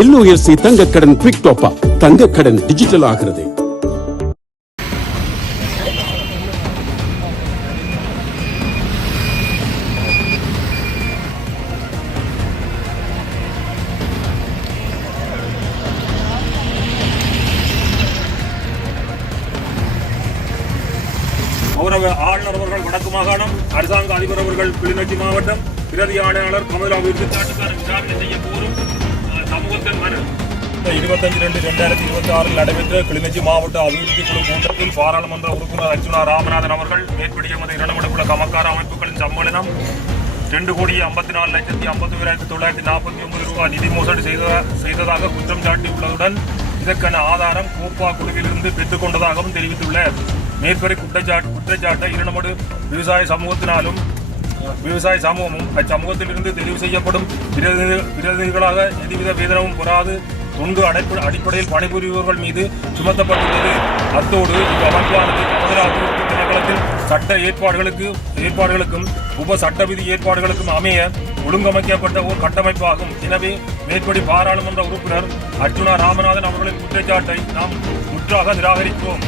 LOLC தங்கக்கடன் quick top up. தங்கக்கடன் digital ஆகிறது. கௌரவ ஆளுநர் அவர்கள் வடக்கு மாகாணம், அரசாங்க அதிபர் அவர்கள் கிளிநொச்சி மாவட்டம், பிரதி ஆணையாளர் கமலா விருதுக்கான விசாரணை செய்ய கோரும் சமூகத்தின் மனு 25/2/2026 நடைபெற்ற கிளிநொச்சி மாவட்ட அபிவிருத்தி குழு கூட்டத்தில் பாராளுமன்ற உறுப்பினர் அர்ச்சுனா ராமநாதன் அவர்கள் மேற்படி எமது இரண்டமடுக்குள்ள கமக்கார அமைப்புகளின் சம்மேளனம் 2,54,50,949 ரூபாய் நிதி மோசடி செய்ததாக குற்றம் சாட்டியுள்ளதுடன் இதற்கான ஆதாரம் கோப்பா குழுவிலிருந்து பெற்றுக் கொண்டதாகவும் தெரிவித்துள்ளார். மேற்படி குற்றச்சாட்டை இரண்டமடு விவசாய சமூகத்தினாலும் விவசாய சமூகமும் அச்சமூகத்திலிருந்து தெரிவு செய்யப்படும் பிரதிநிதிகளாக எதுவித வேதனமும் பெறாது தொண்டு அடிப்படையில் பணிபுரிபவர்கள் மீது சுமத்தப்பட்டுள்ளது. அத்தோடு இவ்வமைப்பானது அபிவிருத்தி திணைக்களத்தின் சட்ட ஏற்பாடுகளுக்கும் உப சட்ட விதி ஏற்பாடுகளுக்கும் அமைய ஒழுங்கமைக்கப்பட்ட ஒரு கட்டமைப்பாகும். எனவே மேற்படி பாராளுமன்ற உறுப்பினர் அர்ச்சுனா ராமநாதன் அவர்களின் குற்றச்சாட்டை நாம் முற்றாக நிராகரிக்கிறோம்.